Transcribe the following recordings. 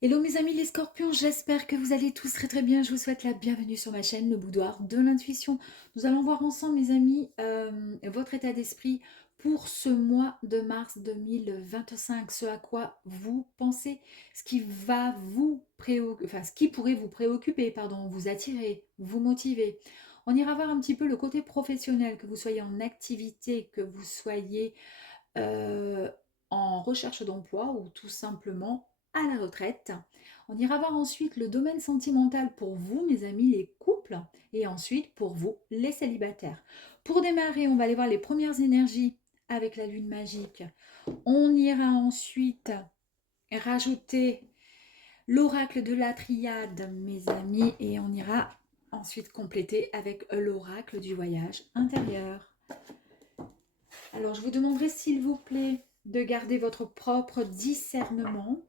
Hello mes amis les scorpions, j'espère que vous allez tous très bien. Je vous souhaite la bienvenue sur ma chaîne, le boudoir de l'intuition. Nous allons voir ensemble mes amis votre état d'esprit pour ce mois de mars 2025, ce à quoi vous pensez, ce qui va vous préoccuper, enfin ce qui pourrait vous préoccuper, pardon, vous attirer, vous motiver. On ira voir un petit peu le côté professionnel, que vous soyez en activité, que vous soyez euh, en recherche d'emploi ou tout simplement à la retraite. On ira voir ensuite le domaine sentimental pour vous, mes amis, les couples, et ensuite pour vous, les célibataires. Pour démarrer, on va aller voir les premières énergies avec la lune magique. On ira ensuite rajouter l'oracle de la triade, mes amis, et on ira ensuite compléter avec l'oracle du voyage intérieur. Alors, je vous demanderai, s'il vous plaît, de garder votre propre discernement.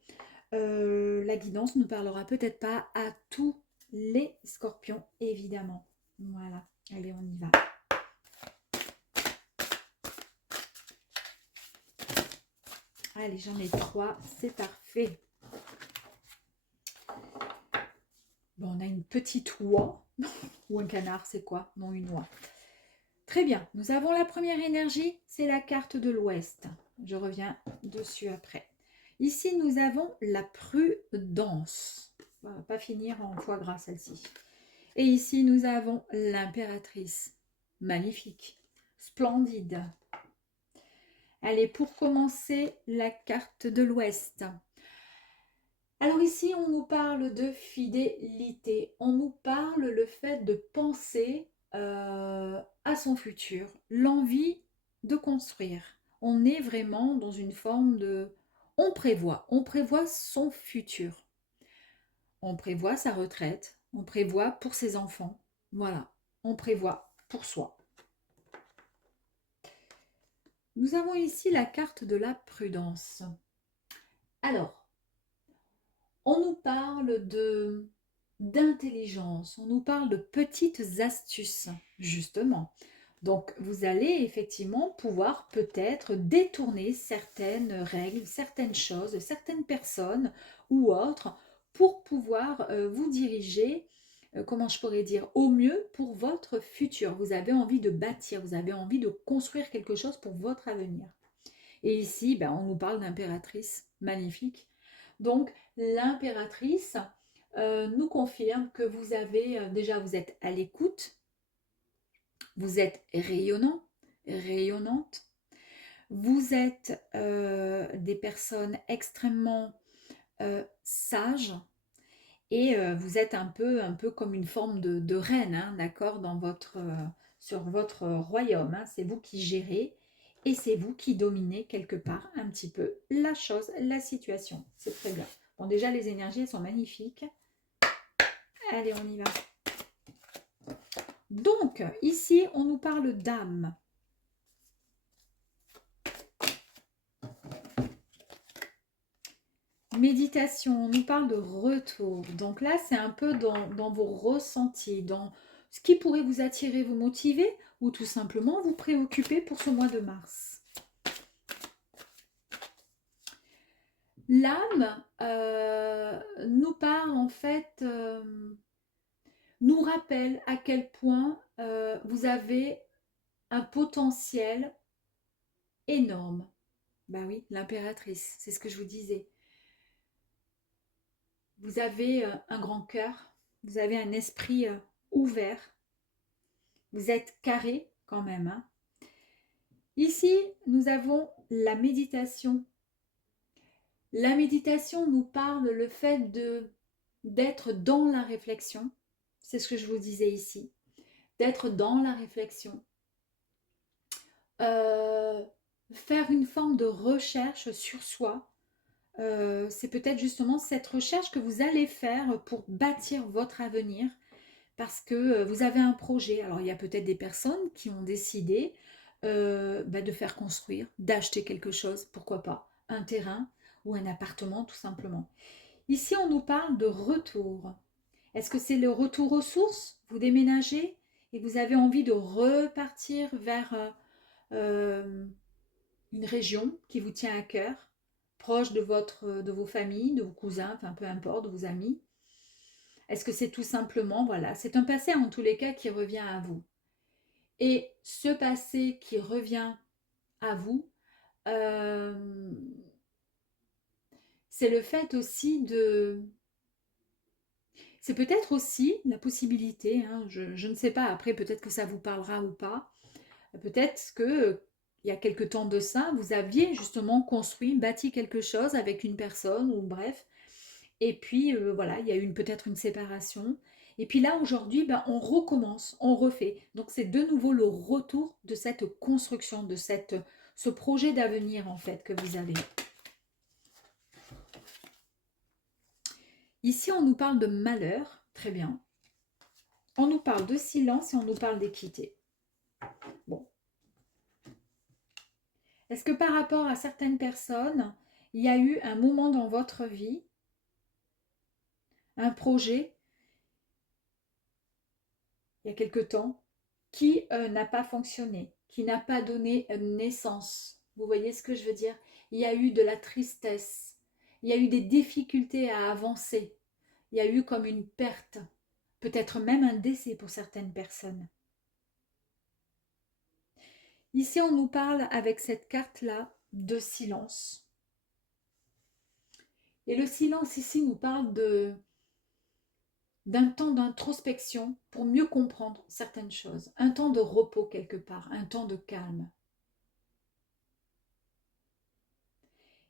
La guidance ne parlera peut-être pas à tous les scorpions, évidemment. Voilà, allez, on y va. Allez, j'en ai 3, c'est parfait. Bon, on a une petite oie, ou un canard, c'est quoi? Non, une oie. Très bien, nous avons la première énergie, c'est la carte de l'Ouest. Je reviens dessus après. Ici, nous avons la prudence. On va pas finir en foie gras, celle-ci. Et ici, nous avons l'impératrice. Magnifique, splendide. Allez, pour commencer, la carte de l'Ouest. Alors ici, on nous parle de fidélité. On nous parle le fait de penser à son futur, l'envie de construire. On est vraiment dans une forme de... on prévoit son futur. On prévoit sa retraite, on prévoit pour ses enfants. Voilà, on prévoit pour soi. Nous avons ici la carte de la prudence. Alors, on nous parle d'intelligence, on nous parle de petites astuces, justement. Donc, vous allez effectivement pouvoir peut-être détourner certaines règles, certaines choses, certaines personnes ou autres pour pouvoir vous diriger, comment je pourrais dire, au mieux pour votre futur. Vous avez envie de bâtir, vous avez envie de construire quelque chose pour votre avenir. Et ici, ben, on nous parle d'impératrice, magnifique. Donc, l'impératrice nous confirme que vous avez, déjà, vous êtes à l'écoute, vous êtes rayonnant, rayonnante, vous êtes des personnes extrêmement sages et vous êtes un peu comme une forme de reine, hein, d'accord, dans sur votre royaume. Hein, c'est vous qui gérez et c'est vous qui dominez quelque part un petit peu la chose, la situation. C'est très bien. Bon, déjà, les énergies, elles sont magnifiques. Allez, on y va. Donc, ici, on nous parle d'âme. Méditation, on nous parle de retour. Donc là, c'est un peu dans vos ressentis, dans ce qui pourrait vous attirer, vous motiver ou tout simplement vous préoccuper pour ce mois de mars. L'âme nous parle en fait, nous rappelle à quel point vous avez un potentiel énorme. Bah oui, l'impératrice, c'est ce que je vous disais. Vous avez un grand cœur, vous avez un esprit ouvert, vous êtes carré quand même. Hein. Ici, nous avons la méditation. La méditation nous parle le fait d'être dans la réflexion. C'est ce que je vous disais ici. D'être dans la réflexion. Euh, faire une forme de recherche sur soi. C'est peut-être justement cette recherche que vous allez faire pour bâtir votre avenir parce que vous avez un projet. Alors, il y a peut-être des personnes qui ont décidé de faire construire, d'acheter quelque chose, pourquoi pas, un terrain ou un appartement tout simplement. Ici, on nous parle de retour. Est-ce que c'est le retour aux sources? Vous déménagez et vous avez envie de repartir vers une région qui vous tient à cœur, proches de vos familles, de vos cousins, enfin peu importe, de vos amis? Est-ce que c'est tout simplement, voilà, c'est un passé en tous les cas qui revient à vous. Et ce passé qui revient à vous, euh, c'est le fait aussi de... C'est peut-être aussi la possibilité, hein, je ne sais pas, après peut-être que ça vous parlera ou pas, peut-être que il y a quelque temps de ça, vous aviez justement construit, bâti quelque chose avec une personne, ou bref, et puis voilà, il y a eu peut-être une séparation. Et puis là, aujourd'hui, ben, on recommence, on refait. Donc c'est de nouveau le retour de cette construction, de ce projet d'avenir en fait que vous avez. Ici, on nous parle de malheur, très bien. On nous parle de silence et on nous parle d'équité. Bon. Est-ce que par rapport à certaines personnes, il y a eu un moment dans votre vie, un projet, il y a quelque temps, qui n'a pas fonctionné, qui n'a pas donné naissance? Vous voyez ce que je veux dire? Il y a eu de la tristesse, il y a eu des difficultés à avancer, il y a eu comme une perte, peut-être même un décès pour certaines personnes. Ici, on nous parle avec cette carte-là de silence. Et le silence ici nous parle d'un temps d'introspection pour mieux comprendre certaines choses, un temps de repos quelque part, un temps de calme.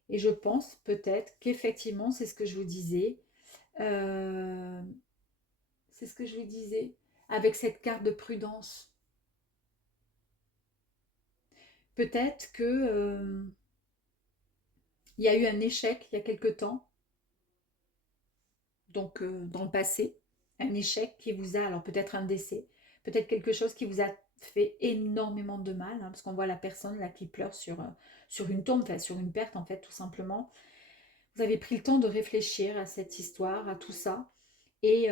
Et je pense peut-être qu'effectivement, c'est ce que je vous disais, euh, c'est ce que je vous disais, avec cette carte de prudence. Peut-être que il y a eu un échec il y a quelque temps, donc dans le passé, un échec qui vous a, alors peut-être un décès, peut-être quelque chose qui vous a fait énormément de mal, hein, parce qu'on voit la personne là qui pleure sur une tombe, enfin, sur une perte en fait, tout simplement. Vous avez pris le temps de réfléchir à cette histoire, à tout ça, et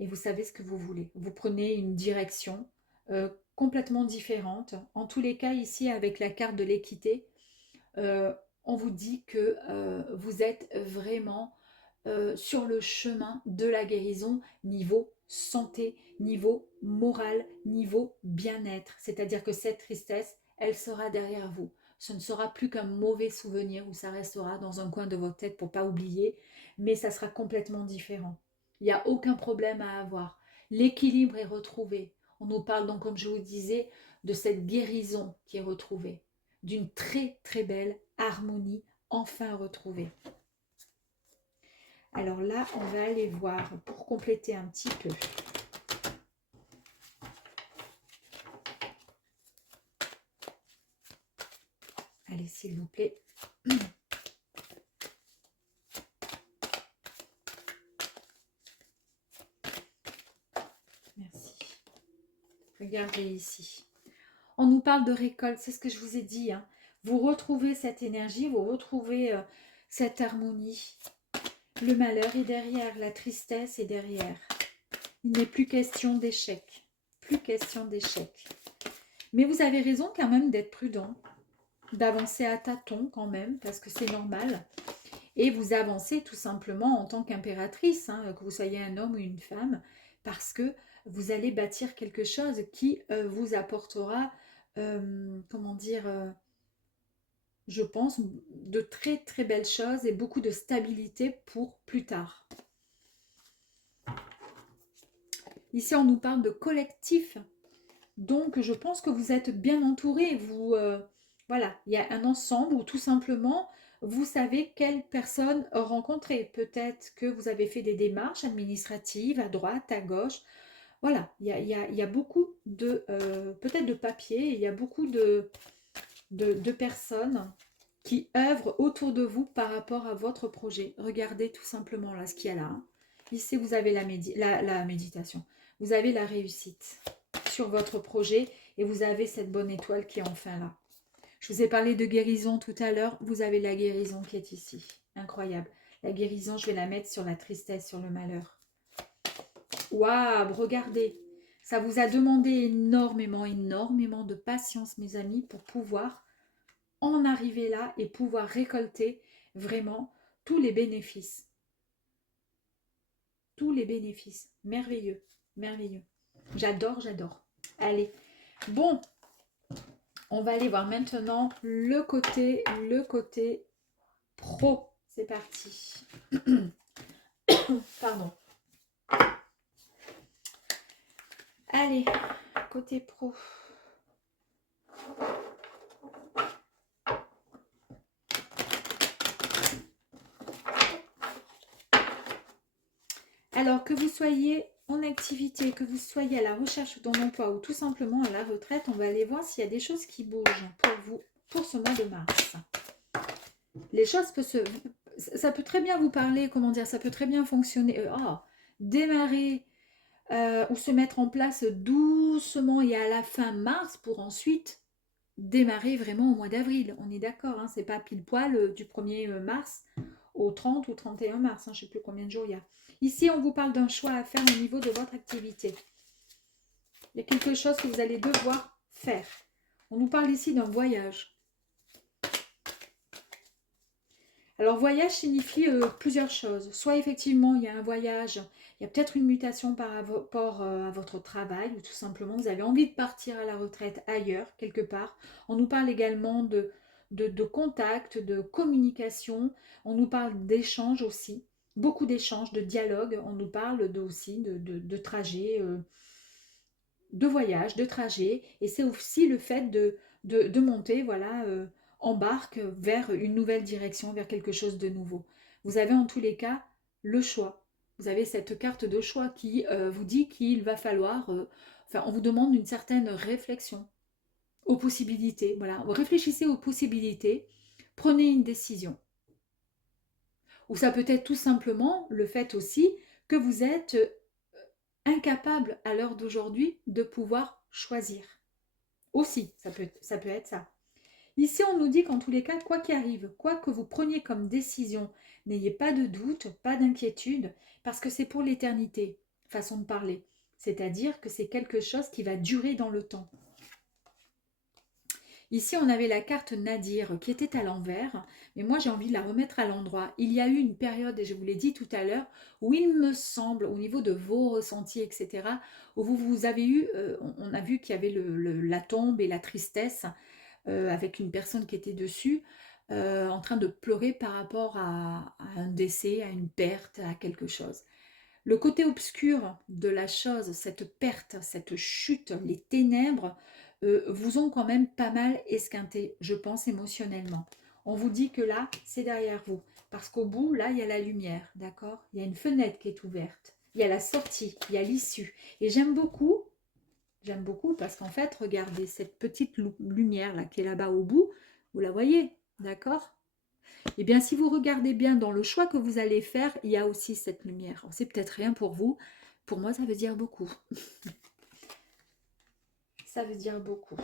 vous savez ce que vous voulez. Vous prenez une direction complètement différente. En tous les cas, ici, avec la carte de l'équité, on vous dit que vous êtes vraiment sur le chemin de la guérison niveau santé, niveau moral, niveau bien-être. C'est-à-dire que cette tristesse, elle sera derrière vous. Ce ne sera plus qu'un mauvais souvenir où ça restera dans un coin de votre tête pour pas oublier, mais ça sera complètement différent. Il n'y a aucun problème à avoir. L'équilibre est retrouvé. On nous parle donc, comme je vous disais, de cette guérison qui est retrouvée, d'une très très belle harmonie enfin retrouvée. Alors là, on va aller voir pour compléter un petit peu. Allez, s'il vous plaît. Merci. Regardez ici. On nous parle de récolte, c'est ce que je vous ai dit, hein. Vous retrouvez cette énergie, vous retrouvez cette harmonie. Le malheur est derrière, la tristesse est derrière. Il n'est plus question d'échec. Plus question d'échec. Mais vous avez raison quand même d'être prudent, d'avancer à tâtons quand même, parce que c'est normal. Et vous avancez tout simplement en tant qu'impératrice, hein, que vous soyez un homme ou une femme, parce que vous allez bâtir quelque chose qui vous apportera, comment dire, je pense, de très très belles choses et beaucoup de stabilité pour plus tard. Ici, on nous parle de collectif. Donc, je pense que vous êtes bien entouré. Voilà, il y a un ensemble où tout simplement, vous savez quelle personne rencontrer. Peut-être que vous avez fait des démarches administratives à droite, à gauche. Voilà, il y a beaucoup de, peut-être de papiers, il y a beaucoup de personnes qui œuvrent autour de vous par rapport à votre projet. Regardez tout simplement là ce qu'il y a là, hein. Ici, vous avez la méditation. Vous avez la réussite sur votre projet et vous avez cette bonne étoile qui est enfin là. Je vous ai parlé de guérison tout à l'heure. Vous avez la guérison qui est ici. Incroyable. La guérison, je vais la mettre sur la tristesse, sur le malheur. Waouh, regardez. Ça vous a demandé énormément, énormément de patience, mes amis, pour pouvoir en arriver là et pouvoir récolter vraiment tous les bénéfices. Tous les bénéfices. Merveilleux, merveilleux. J'adore, j'adore. Allez, bon, on va aller voir maintenant le côté pro. C'est parti. Pardon. Allez, côté pro. Alors, que vous soyez en activité, que vous soyez à la recherche d'un emploi ou tout simplement à la retraite, on va aller voir s'il y a des choses qui bougent pour vous pour ce mois de mars. Les choses ça peut très bien vous parler, comment dire, ça peut très bien fonctionner, démarrer ou se mettre en place doucement et à la fin mars pour ensuite démarrer vraiment au mois d'avril. On est d'accord, hein, c'est pas pile poil du 1er mars au 30 ou 31 mars, hein, je ne sais plus combien de jours il y a. Ici, on vous parle d'un choix à faire au niveau de votre activité. Il y a quelque chose que vous allez devoir faire. On nous parle ici d'un voyage. Alors, voyage signifie plusieurs choses. Soit effectivement, il y a un voyage, il y a peut-être une mutation par rapport à votre travail, ou tout simplement, vous avez envie de partir à la retraite ailleurs, quelque part. On nous parle également de contact, de communication. On nous parle d'échanges aussi. Beaucoup d'échanges, de dialogue. On nous parle aussi de trajets, de voyage, de trajet. Et c'est aussi le fait de monter, voilà, embarque vers une nouvelle direction, vers quelque chose de nouveau. Vous avez en tous les cas le choix. Vous avez cette carte de choix qui vous dit qu'il va falloir, enfin, on vous demande une certaine réflexion aux possibilités. Voilà, réfléchissez aux possibilités, prenez une décision. Ou ça peut être tout simplement le fait aussi que vous êtes incapable à l'heure d'aujourd'hui de pouvoir choisir. Aussi, ça peut être ça. Ici, on nous dit qu'en tous les cas, quoi qu'il arrive, quoi que vous preniez comme décision, n'ayez pas de doute, pas d'inquiétude, parce que c'est pour l'éternité, façon de parler. C'est-à-dire que c'est quelque chose qui va durer dans le temps. Ici, on avait la carte Nadir qui était à l'envers, mais moi j'ai envie de la remettre à l'endroit. Il y a eu une période, et je vous l'ai dit tout à l'heure, où il me semble, au niveau de vos ressentis, etc., où vous avez eu, on a vu qu'il y avait la tombe et la tristesse, avec une personne qui était dessus, en train de pleurer par rapport à un décès, à une perte, à quelque chose. Le côté obscur de la chose, cette perte, cette chute, les ténèbres, vous ont quand même pas mal esquinté, je pense, émotionnellement. On vous dit que là, c'est derrière vous. Parce qu'au bout, là, il y a la lumière, d'accord? Il y a une fenêtre qui est ouverte. Il y a la sortie, il y a l'issue. Et j'aime beaucoup parce qu'en fait, regardez, cette petite lumière là qui est là-bas au bout, vous la voyez, d'accord? Eh bien, si vous regardez bien dans le choix que vous allez faire, il y a aussi cette lumière. C'est peut-être rien pour vous. Pour moi, ça veut dire beaucoup. Ça veut dire beaucoup.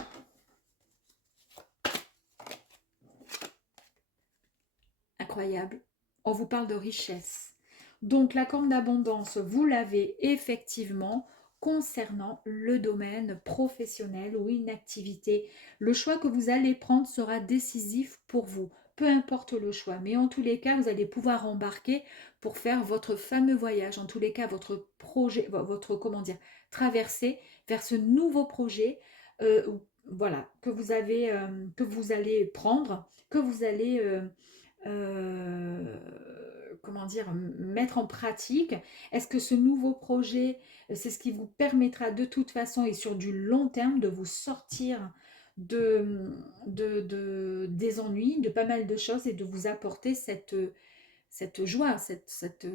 Incroyable. On vous parle de richesse. Donc, la corne d'abondance, vous l'avez effectivement concernant le domaine professionnel ou une activité. Le choix que vous allez prendre sera décisif pour vous. Peu importe le choix, mais en tous les cas, vous allez pouvoir embarquer pour faire votre fameux voyage. En tous les cas, votre projet, votre, comment dire, traversée vers ce nouveau projet, voilà, que vous allez prendre, que vous allez comment dire, mettre en pratique. Est-ce que ce nouveau projet, c'est ce qui vous permettra de toute façon et sur du long terme de vous sortir des ennuis, de pas mal de choses et de vous apporter cette joie, cette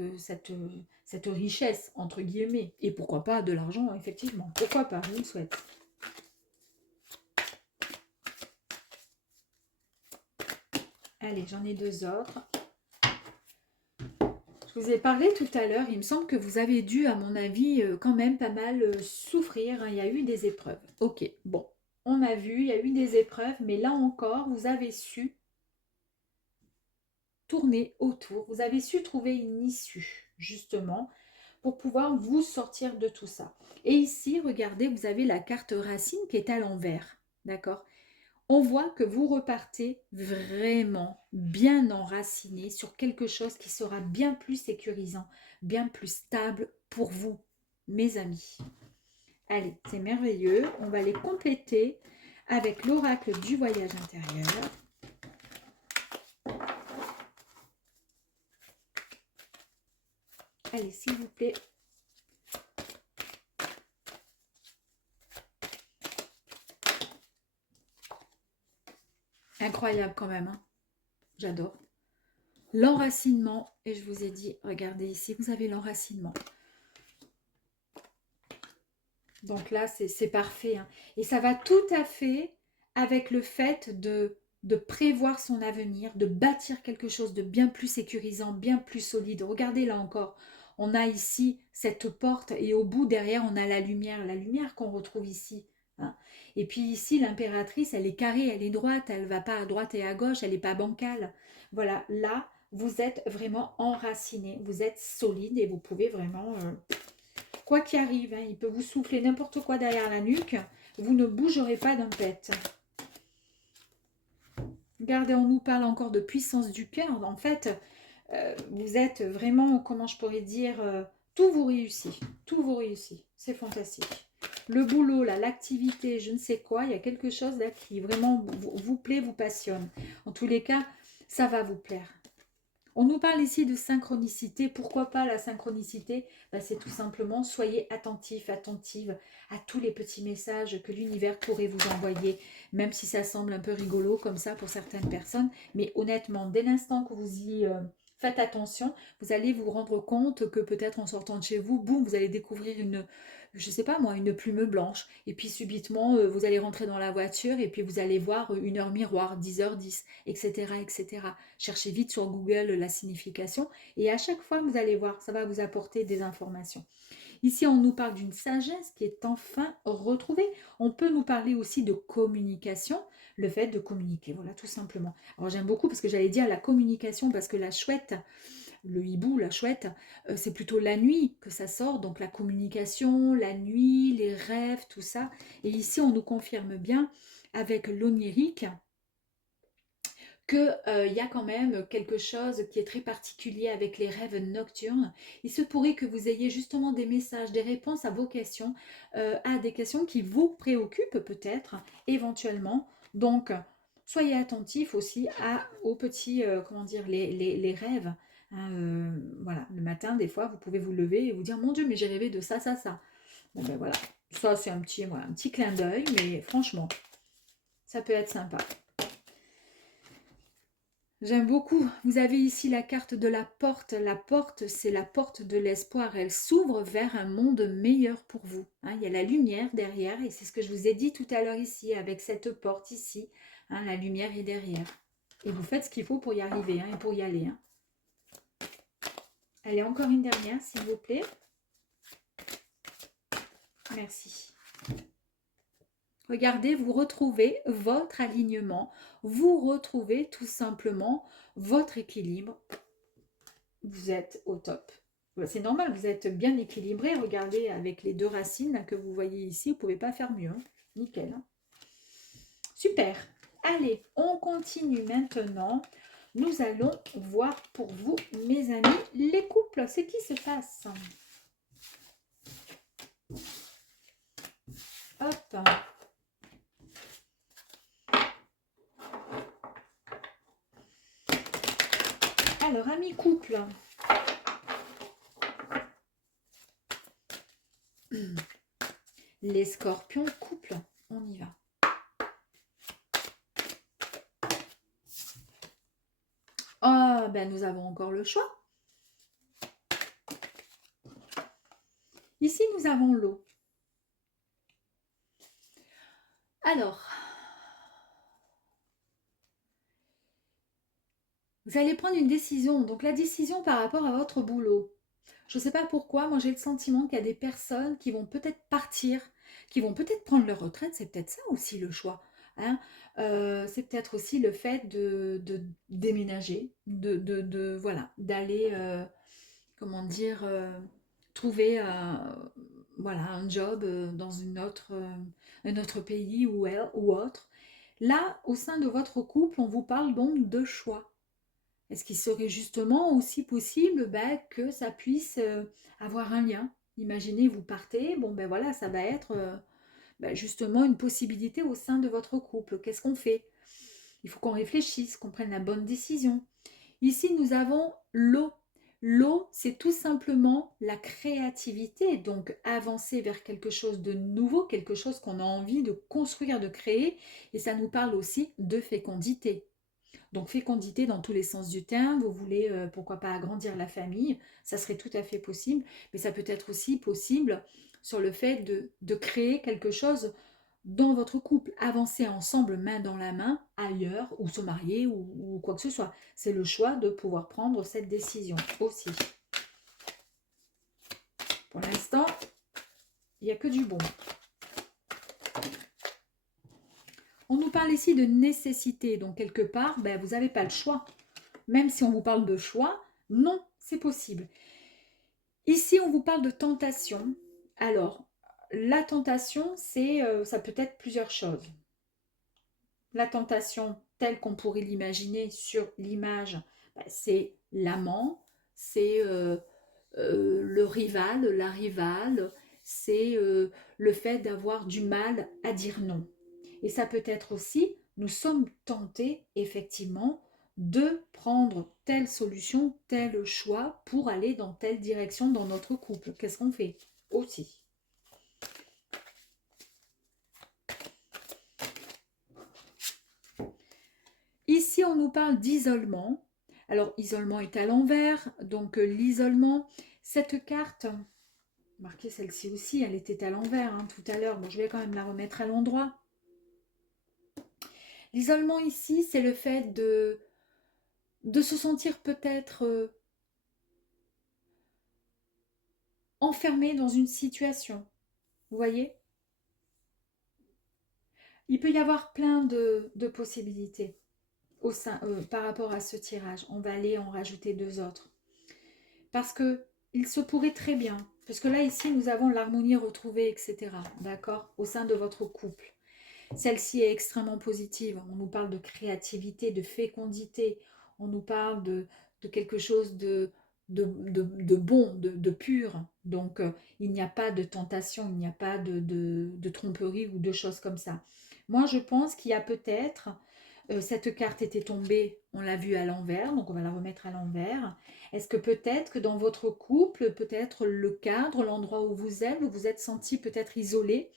richesse, entre guillemets. Et pourquoi pas de l'argent, effectivement. Pourquoi pas, je vous le souhaite. Allez, j'en ai deux autres. Je vous ai parlé tout à l'heure, il me semble que vous avez dû, à mon avis, quand même pas mal souffrir. Hein. Il y a eu des épreuves. Ok, bon, on a vu, il y a eu des épreuves, mais là encore, vous avez su tourner autour. Vous avez su trouver une issue, justement, pour pouvoir vous sortir de tout ça. Et ici, regardez, vous avez la carte racine qui est à l'envers. D'accord? On voit que vous repartez vraiment bien enraciné sur quelque chose qui sera bien plus sécurisant, bien plus stable pour vous, mes amis. Allez, c'est merveilleux. On va les compléter avec l'oracle du voyage intérieur. Allez, s'il vous plaît. Incroyable quand même, hein. J'adore. L'enracinement, et je vous ai dit, regardez ici, vous avez l'enracinement. Donc là, c'est parfait, hein. Et ça va tout à fait avec le fait de prévoir son avenir, de bâtir quelque chose de bien plus sécurisant, bien plus solide. Regardez là encore, on a ici cette porte et au bout, derrière, on a la lumière qu'on retrouve ici, hein. Et puis ici, l'impératrice, elle est carrée, elle est droite, elle ne va pas à droite et à gauche, elle n'est pas bancale. Voilà, là, vous êtes vraiment enraciné, vous êtes solide et vous pouvez vraiment... quoi qu'il arrive, hein, il peut vous souffler n'importe quoi derrière la nuque, vous ne bougerez pas d'un pet. Regardez, on nous parle encore de puissance du cœur. En fait, vous êtes vraiment, comment je pourrais dire, tout vous réussit. Tout vous réussit. C'est fantastique. Le boulot, là, l'activité, je ne sais quoi, il y a quelque chose là qui vraiment vous plaît, vous passionne. En tous les cas, ça va vous plaire. On nous parle ici de synchronicité. Pourquoi pas la synchronicité? Ben, c'est tout simplement, soyez attentifs, attentives à tous les petits messages que l'univers pourrait vous envoyer, même si ça semble un peu rigolo comme ça pour certaines personnes. Mais honnêtement, dès l'instant que vous y faites attention, vous allez vous rendre compte que peut-être en sortant de chez vous, boum, vous allez découvrir une, je sais pas moi, une plume blanche. Et puis subitement, vous allez rentrer dans la voiture et puis vous allez voir une heure miroir, 10h10, etc., etc. Cherchez vite sur Google la signification et à chaque fois, vous allez voir, ça va vous apporter des informations. Ici, on nous parle d'une sagesse qui est enfin retrouvée. On peut nous parler aussi de communication, le fait de communiquer, voilà, tout simplement. Alors, j'aime beaucoup parce que j'allais dire la communication, parce que la chouette, le hibou, la chouette, c'est plutôt la nuit que ça sort, donc la communication, la nuit, les rêves, tout ça. Et ici, on nous confirme bien avec l'onirique qu'il y a quand même quelque chose qui est très particulier avec les rêves nocturnes. Il se pourrait que vous ayez justement des messages, des réponses à vos questions, à des questions qui vous préoccupent peut-être, éventuellement. Donc, soyez attentifs aussi aux petits, comment dire, les rêves. Hein, voilà, le matin, des fois, vous pouvez vous lever et vous dire, mon Dieu, mais j'ai rêvé de ça, ça, ça. Bon, ben voilà, ça c'est un petit, voilà, un petit clin d'œil, mais franchement, ça peut être sympa. J'aime beaucoup. Vous avez ici la carte de la porte. La porte, c'est la porte de l'espoir. Elle s'ouvre vers un monde meilleur pour vous. Hein, il y a la lumière derrière et c'est ce que je vous ai dit tout à l'heure ici avec cette porte ici. Hein, la lumière est derrière. Et vous faites ce qu'il faut pour y arriver hein, et pour y aller. Hein. Allez, encore une dernière, s'il vous plaît. Merci. Regardez, vous retrouvez votre alignement. Vous retrouvez tout simplement votre équilibre. Vous êtes au top. C'est normal, vous êtes bien équilibré. Regardez avec les deux racines que vous voyez ici, vous ne pouvez pas faire mieux. Hein. Nickel. Hein. Super. Allez, on continue maintenant. Nous allons voir pour vous, mes amis, les couples. C'est qui se passe. Hop. Alors, amis couple. Les scorpions couple. On y va. Oh, ben nous avons encore le choix. Ici, nous avons l'eau. Alors, vous allez prendre une décision. Donc, la décision par rapport à votre boulot. Je ne sais pas pourquoi, moi j'ai le sentiment qu'il y a des personnes qui vont peut-être partir, qui vont peut-être prendre leur retraite. C'est peut-être ça aussi le choix. Hein. C'est peut-être aussi le fait de déménager, voilà, d'aller, comment dire, trouver voilà, un job dans un autre pays ou autre. Là, au sein de votre couple, on vous parle donc de choix. Est-ce qu'il serait justement aussi possible que ça puisse avoir un lien? Imaginez, vous partez, bon ben voilà, ça va être justement une possibilité au sein de votre couple. Qu'est-ce qu'on fait? Il faut qu'on réfléchisse, qu'on prenne la bonne décision. Ici, nous avons l'eau. L'eau, c'est tout simplement la créativité, donc avancer vers quelque chose de nouveau, quelque chose qu'on a envie de construire, de créer, et ça nous parle aussi de fécondité. Donc fécondité dans tous les sens du terme, vous voulez pourquoi pas agrandir la famille, ça serait tout à fait possible, mais ça peut être aussi possible sur le fait de créer quelque chose dans votre couple, avancer ensemble main dans la main ailleurs, ou se marier, ou quoi que ce soit. C'est le choix de pouvoir prendre cette décision aussi. Pour l'instant, il n'y a que du bon. On nous parle ici de nécessité, donc quelque part, vous n'avez pas le choix. Même si on vous parle de choix, non, c'est possible. Ici, on vous parle de tentation. Alors, la tentation, ça peut être plusieurs choses. La tentation, telle qu'on pourrait l'imaginer sur l'image, c'est l'amant, c'est le rival, la rivale, c'est le fait d'avoir du mal à dire non. Et ça peut être aussi, nous sommes tentés effectivement de prendre telle solution, tel choix pour aller dans telle direction dans notre couple. Qu'est-ce qu'on fait aussi? Ici, on nous parle d'isolement. Alors, isolement est à l'envers, donc l'isolement, cette carte, marquez celle-ci aussi, elle était à l'envers tout à l'heure. Bon, je vais quand même la remettre à l'endroit. L'isolement ici, c'est le fait de se sentir peut-être enfermé dans une situation. Vous voyez? Il peut y avoir plein de possibilités par rapport à ce tirage. On va aller en rajouter deux autres. Parce que il se pourrait très bien, parce que là ici nous avons l'harmonie retrouvée, etc. D'accord? Au sein de votre couple. Celle-ci est extrêmement positive. On nous parle de créativité, de fécondité. On nous parle de quelque chose de bon, de pur. Donc, il n'y a pas de tentation, il n'y a pas de tromperie ou de choses comme ça. Moi, je pense qu'il y a peut-être, cette carte était tombée, on l'a vue à l'envers, donc on va la remettre à l'envers. Est-ce que peut-être que dans votre couple, peut-être le cadre, l'endroit où vous vous êtes senti peut-être isolé,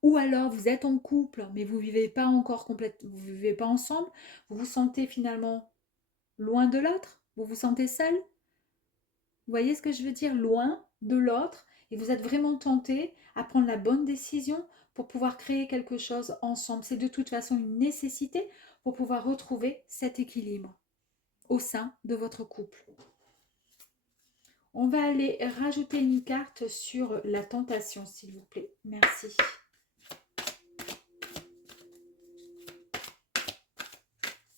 ou alors vous êtes en couple, mais vous ne vivez pas encore complètement, vous ne vivez pas ensemble, vous vous sentez finalement loin de l'autre, vous vous sentez seul. Vous voyez ce que je veux dire? Loin de l'autre, et vous êtes vraiment tenté à prendre la bonne décision pour pouvoir créer quelque chose ensemble. C'est de toute façon une nécessité pour pouvoir retrouver cet équilibre au sein de votre couple. On va aller rajouter une carte sur la tentation, s'il vous plaît. Merci.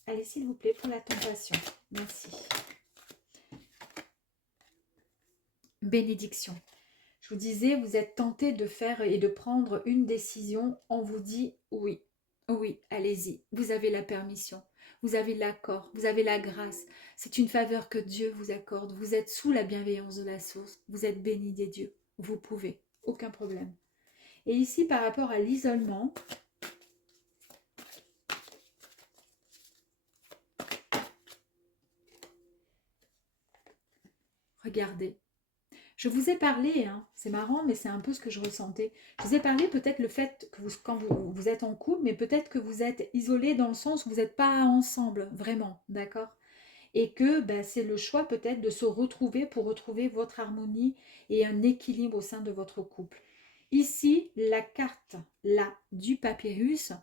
Allez, s'il vous plaît, pour la tentation. Merci. Bénédiction. Je vous disais, vous êtes tenté de faire et de prendre une décision. On vous dit oui. Oui, allez-y. Vous avez la permission. Vous avez l'accord. Vous avez la grâce. C'est une faveur que Dieu vous accorde. Vous êtes sous la bienveillance de la source. Vous êtes béni des dieux. Vous pouvez. Aucun problème. Et ici, par rapport à l'isolement, regardez. Je vous ai parlé, c'est marrant, mais c'est un peu ce que je ressentais. Je vous ai parlé peut-être le fait que quand vous êtes en couple, mais peut-être que vous êtes isolé dans le sens où vous n'êtes pas ensemble, vraiment, d'accord? Et que c'est le choix peut-être de se retrouver pour retrouver votre harmonie et un équilibre au sein de votre couple. Ici, la carte là du papyrus,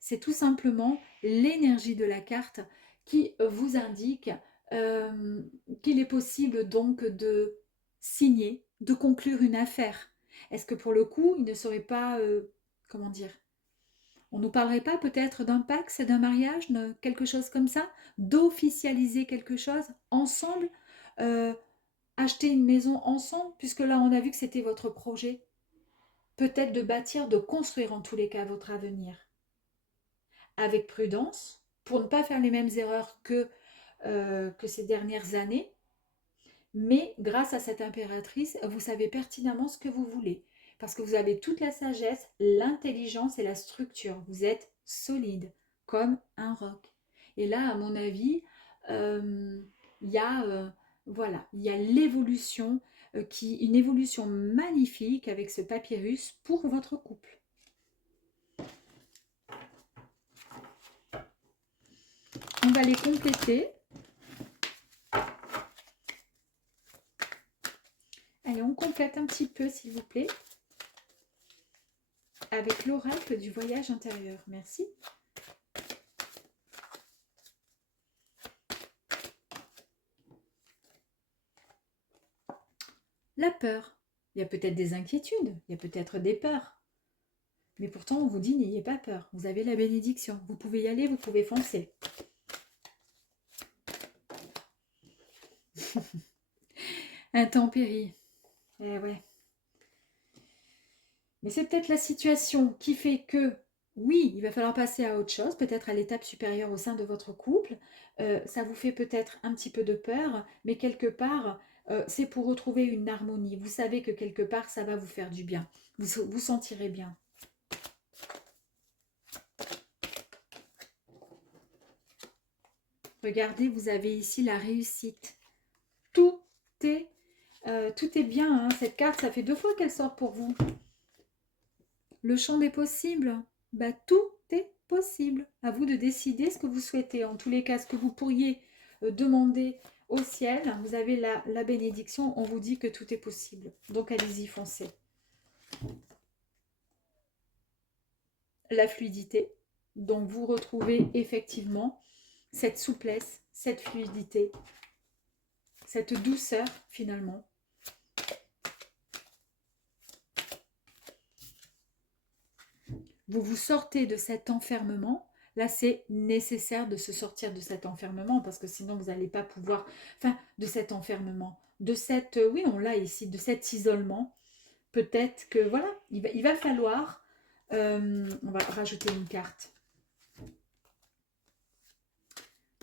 c'est tout simplement l'énergie de la carte qui vous indique qu'il est possible donc de signer, de conclure une affaire. Est-ce que pour le coup, il ne serait pas, comment dire, on ne nous parlerait pas peut-être d'un pax, d'un mariage, de quelque chose comme ça, d'officialiser quelque chose ensemble, euh, acheter une maison ensemble, puisque là on a vu que c'était votre projet. peut-être de bâtir, de construire en tous les cas votre avenir. Avec prudence, pour ne pas faire les mêmes erreurs que ces dernières années, mais grâce à cette impératrice, vous savez pertinemment ce que vous voulez. Parce que vous avez toute la sagesse, l'intelligence et la structure. Vous êtes solide, comme un roc. Et là, à mon avis, il y a, voilà, il y a l'évolution, une évolution magnifique avec ce papyrus pour votre couple. On va les compléter. Allez, on complète un petit peu, s'il vous plaît, avec l'oracle du voyage intérieur. Merci. La peur. Il y a peut-être des inquiétudes, il y a peut-être des peurs. Mais pourtant, on vous dit, n'ayez pas peur. Vous avez la bénédiction. Vous pouvez y aller, vous pouvez foncer. Intempérie. Eh ouais. Mais c'est peut-être la situation qui fait que, oui, il va falloir passer à autre chose, peut-être à l'étape supérieure au sein de votre couple. Ça vous fait peut-être un petit peu de peur, mais quelque part, c'est pour retrouver une harmonie. Vous savez que quelque part, ça va vous faire du bien. Vous vous sentirez bien. Regardez, vous avez ici la réussite. Tout est bien. Hein. Cette carte, ça fait 2 fois qu'elle sort pour vous. Le champ des possibles, bah, tout est possible. À vous de décider ce que vous souhaitez. En tous les cas, ce que vous pourriez demander au ciel, vous avez la bénédiction. On vous dit que tout est possible. Donc, allez-y, foncez. La fluidité. Donc, vous retrouvez effectivement cette souplesse, cette fluidité, cette douceur finalement. Vous vous sortez de cet enfermement. Là, c'est nécessaire de se sortir de cet enfermement parce que sinon, vous n'allez pas pouvoir... Enfin, de cet enfermement, de cette... Oui, on l'a ici, de cet isolement. Peut-être que, voilà, il va falloir... on va rajouter une carte.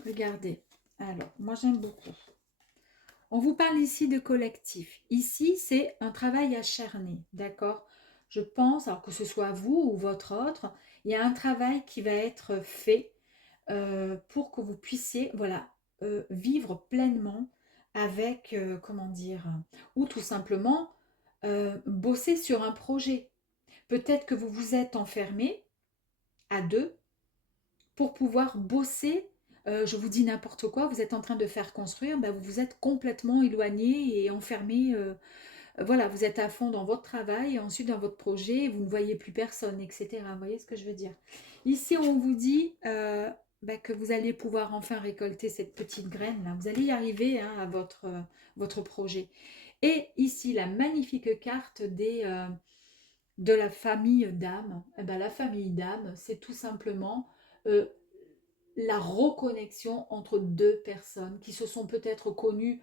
Regardez. Alors, moi, j'aime beaucoup. On vous parle ici de collectif. Ici, c'est un travail acharné, d'accord? Je pense, alors que ce soit vous ou votre autre, il y a un travail qui va être fait pour que vous puissiez, voilà, vivre pleinement avec, comment dire, ou tout simplement bosser sur un projet. Peut-être que vous vous êtes enfermé à deux pour pouvoir bosser. Je vous dis n'importe quoi, vous êtes en train de faire construire, ben vous vous êtes complètement éloigné et enfermé. Voilà, vous êtes à fond dans votre travail et ensuite dans votre projet, vous ne voyez plus personne, etc. Vous voyez ce que je veux dire? Ici, on vous dit ben, que vous allez pouvoir enfin récolter cette petite graine là. Vous allez y arriver hein, à votre projet. Et ici, la magnifique carte de la famille d'âme. Eh ben, la famille d'âme, c'est tout simplement euh, la reconnexion entre deux personnes qui se sont peut-être connues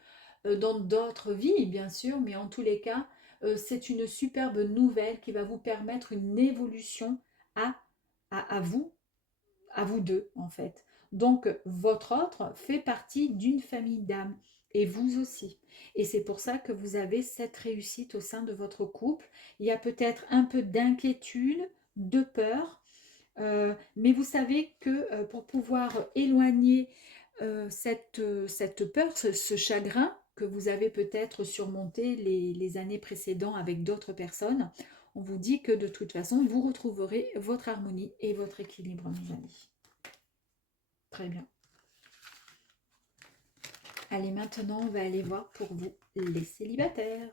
dans d'autres vies, bien sûr, mais en tous les cas, c'est une superbe nouvelle qui va vous permettre une évolution à, à vous, à vous deux, en fait. Donc, votre autre fait partie d'une famille d'âmes, et vous aussi. Et c'est pour ça que vous avez cette réussite au sein de votre couple. Il y a peut-être un peu d'inquiétude, de peur, mais vous savez que pour pouvoir éloigner cette peur, ce chagrin que vous avez peut-être surmonté les années précédentes avec d'autres personnes, on vous dit que de toute façon, vous retrouverez votre harmonie et votre équilibre, mes amis. Très bien. Allez, maintenant, on va aller voir pour vous les célibataires.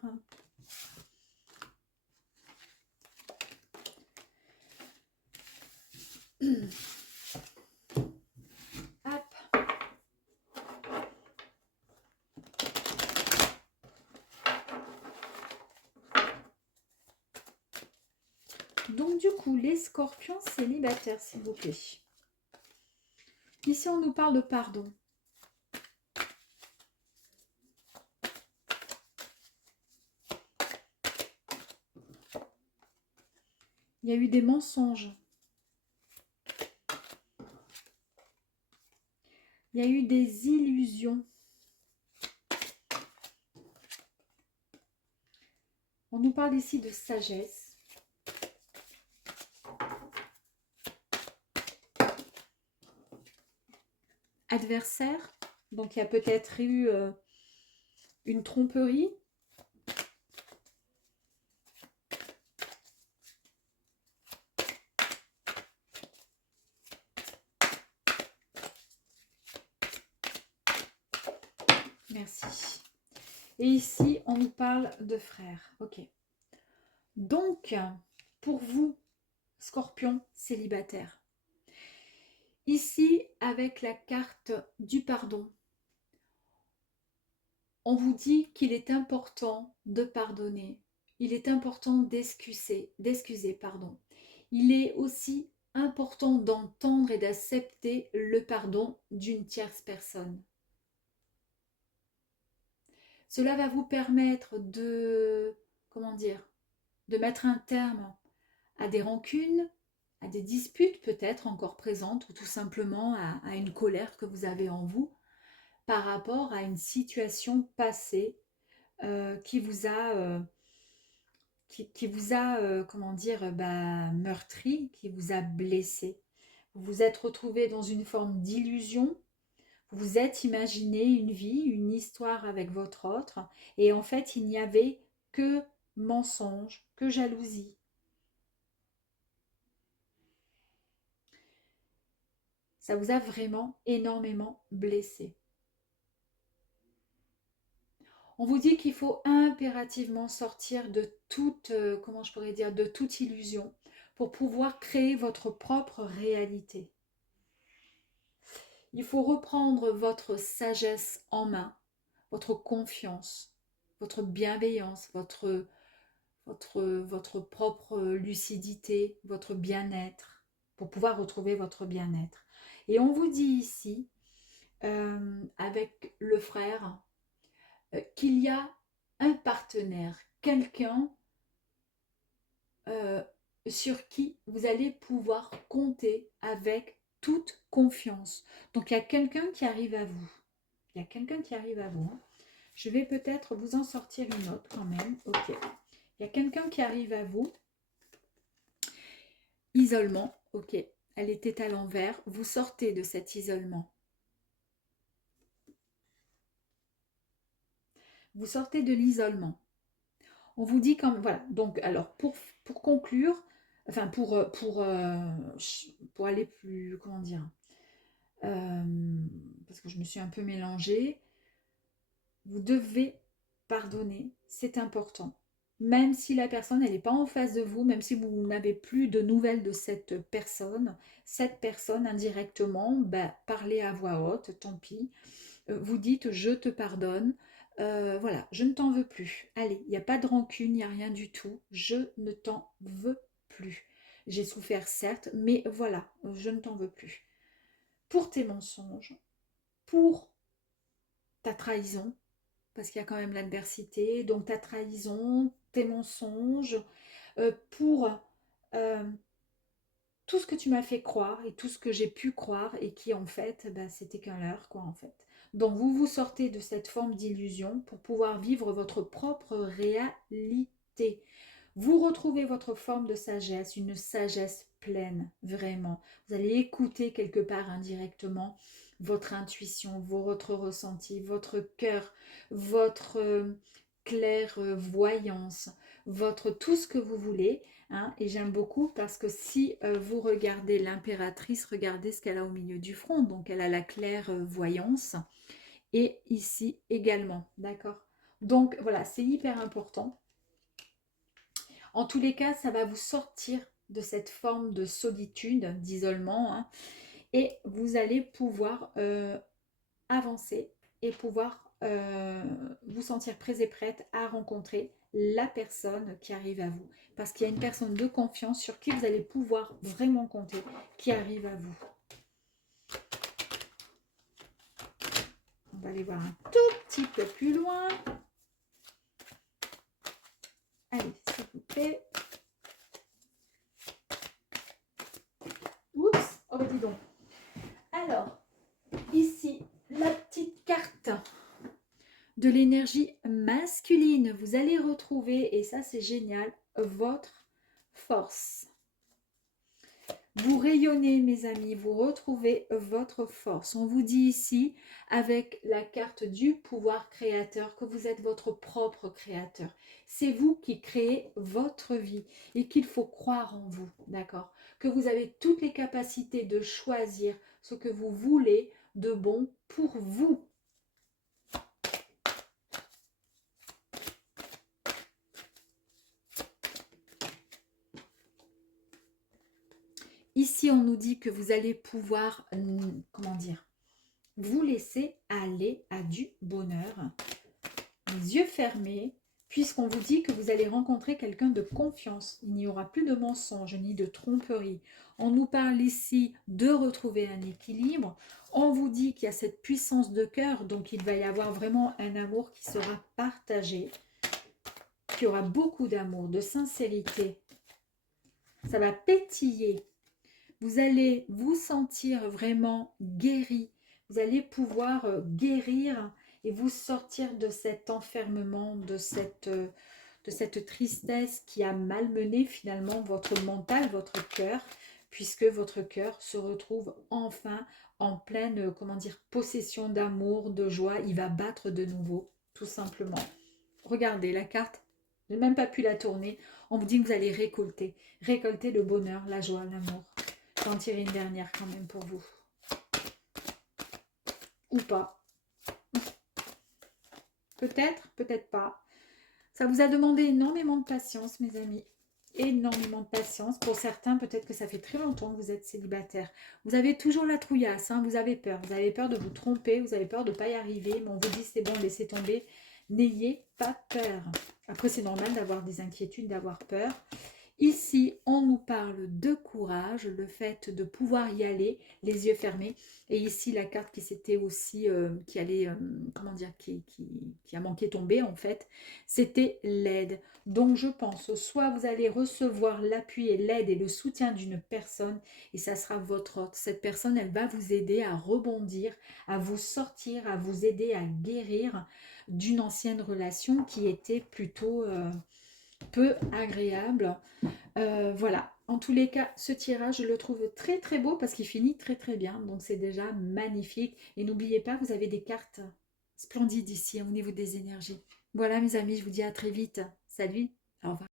Hop. Donc, du coup, les scorpions célibataires, s'il vous plaît. Ici, on nous parle de pardon. Il y a eu des mensonges. Il y a eu des illusions. On nous parle ici de sagesse. Adversaire. Donc, il y a peut-être eu une tromperie. Merci. Et ici, on nous parle de frères. Ok. Donc, pour vous, Scorpion célibataire, ici, avec la carte du pardon, on vous dit qu'il est important de pardonner. Il est important d'excuser, pardon. Il est aussi important d'entendre et d'accepter le pardon d'une tierce personne. Cela va vous permettre de, comment dire, de mettre un terme à des rancunes, à des disputes peut-être encore présentes, ou tout simplement à une colère que vous avez en vous par rapport à une situation passée qui vous a, comment dire, meurtri, qui vous a blessé. Vous vous êtes retrouvé dans une forme d'illusion. Vous vous êtes imaginé une vie, une histoire avec votre autre, et en fait, il n'y avait que mensonge, que jalousie. Ça vous a vraiment énormément blessé. On vous dit qu'il faut impérativement sortir de toute, comment je pourrais dire, de toute illusion pour pouvoir créer votre propre réalité. Il faut reprendre votre sagesse en main, votre confiance, votre bienveillance, votre propre lucidité, votre bien-être, pour pouvoir retrouver votre bien-être. Et on vous dit ici, avec le frère, qu'il y a un partenaire, quelqu'un euh, sur qui vous allez pouvoir compter avec toute confiance. Donc il y a quelqu'un qui arrive à vous. Il y a quelqu'un qui arrive à vous. Hein. Je vais peut-être vous en sortir une autre quand même. Ok. Il y a quelqu'un qui arrive à vous. Isolement. Ok. Elle était à l'envers. Vous sortez de cet isolement. Vous sortez de l'isolement. On vous dit quand même, voilà, donc alors pour conclure, enfin pour aller plus, comment dire, parce que je me suis un peu mélangée, vous devez pardonner, c'est important. Même si la personne, elle n'est pas en face de vous, même si vous n'avez plus de nouvelles de cette personne indirectement, parlez à voix haute, tant pis. Vous dites je te pardonne, voilà, je ne t'en veux plus. Allez, il n'y a pas de rancune, il n'y a rien du tout. Je ne t'en veux plus. J'ai souffert certes, mais voilà, je ne t'en veux plus. Pour tes mensonges, pour ta trahison, parce qu'il y a quand même l'adversité, donc ta trahison, tes mensonges, pour tout ce que tu m'as fait croire et tout ce que j'ai pu croire et qui en fait, c'était qu'un leurre quoi en fait. Donc vous vous sortez de cette forme d'illusion pour pouvoir vivre votre propre réalité. Vous retrouvez votre forme de sagesse, une sagesse pleine, vraiment. Vous allez écouter quelque part indirectement votre intuition, votre ressenti, votre cœur, votre clairvoyance, votre tout ce que vous voulez. Hein, et j'aime beaucoup parce que si vous regardez l'impératrice, regardez ce qu'elle a au milieu du front. Donc elle a la clairvoyance et ici également. D'accord. Donc voilà, c'est hyper important. En tous les cas, ça va vous sortir de cette forme de solitude, d'isolement. Hein, et vous allez pouvoir avancer et pouvoir vous sentir prêt et prête à rencontrer la personne qui arrive à vous. Parce qu'il y a une personne de confiance sur qui vous allez pouvoir vraiment compter qui arrive à vous. On va aller voir un tout petit peu plus loin. Allez, s'il vous plaît. de l'énergie masculine. Vous allez retrouver, et ça c'est génial, votre force. Vous rayonnez, mes amis, vous retrouvez votre force. On vous dit ici, avec la carte du pouvoir créateur, que vous êtes votre propre créateur. C'est vous qui créez votre vie et qu'il faut croire en vous, d'accord? Que vous avez toutes les capacités de choisir ce que vous voulez de bon pour vous. Ici, on nous dit que vous allez pouvoir, comment dire, vous laisser aller à du bonheur. Les yeux fermés, puisqu'on vous dit que vous allez rencontrer quelqu'un de confiance. Il n'y aura plus de mensonges ni de tromperie. On nous parle ici de retrouver un équilibre. On vous dit qu'il y a cette puissance de cœur, donc il va y avoir vraiment un amour qui sera partagé, qu'il y aura beaucoup d'amour, de sincérité. Ça va pétiller. Vous allez vous sentir vraiment guéri. Vous allez pouvoir guérir et vous sortir de cet enfermement, de cette tristesse qui a malmené finalement votre mental, votre cœur, puisque votre cœur se retrouve enfin en pleine, comment dire, possession d'amour, de joie. Il va battre de nouveau, tout simplement. Regardez la carte, je n'ai même pas pu la tourner. On vous dit que vous allez récolter le bonheur, la joie, l'amour. J'en tire une dernière quand même pour vous. Ou pas. Peut-être, peut-être pas. Ça vous a demandé énormément de patience, mes amis. Énormément de patience. Pour certains, peut-être que ça fait très longtemps que vous êtes célibataire. Vous avez toujours la trouillasse, hein, vous avez peur. Vous avez peur de vous tromper, vous avez peur de ne pas y arriver. Mais on vous dit, c'est bon, laissez tomber. N'ayez pas peur. Après, c'est normal d'avoir des inquiétudes, d'avoir peur. Ici, on nous parle de courage, le fait de pouvoir y aller, les yeux fermés. Et ici, la carte qui s'était aussi, qui allait, comment dire, qui a manqué tomber en fait, c'était l'aide. Donc, je pense, soit vous allez recevoir l'appui et l'aide et le soutien d'une personne, et ça sera votre hôte. Cette personne, elle va vous aider à rebondir, à vous sortir, à vous aider à guérir d'une ancienne relation qui était plutôt peu agréable. Voilà, en tous les cas, ce tirage, je le trouve très très beau parce qu'il finit très très bien. Donc c'est déjà magnifique. Et n'oubliez pas, vous avez des cartes splendides ici au niveau des énergies. Voilà mes amis, je vous dis à très vite. Salut, au revoir.